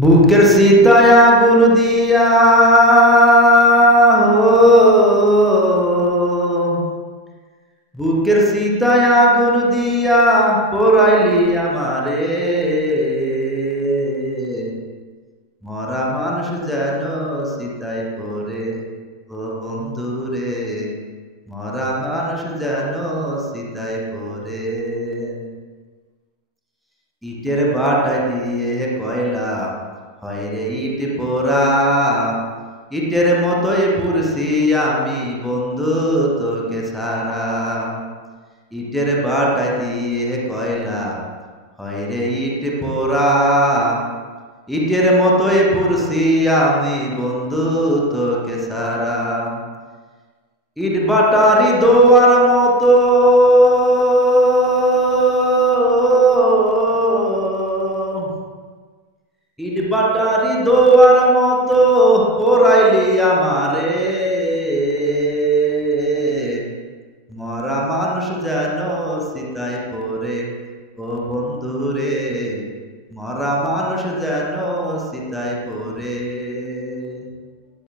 বুকের সীতায় আগুন দিয়া বুকের সীতায় আগুন দিয়া পোড়াইলি আমারে। মরা মানুষ যেন সীতায় পড়ে ও বন্ধুরে, মরা মানুষ যেন সীতায় পড়ে। ইটের বাটা দিয়ে কয়লা হয় রে ইট পোড়া, ইটের মতোই পুরছি আমি বন্ধু তোকে ছাড়া। ইটের বাটা দিয়ে কয়লা হয় রে ইট পোড়া, ইটের মতোই পুরছি আমি বন্ধু তোকে ছাড়া। ইট বাটারি দোয়ার মতো ইট বাটারি দোয়ার মতো পোড়াইলি আমারে। মরা মানুষ যেন সীতায় পড়ে ও বন্ধুরে, মরা মানুষ যেন সীতায় পড়ে।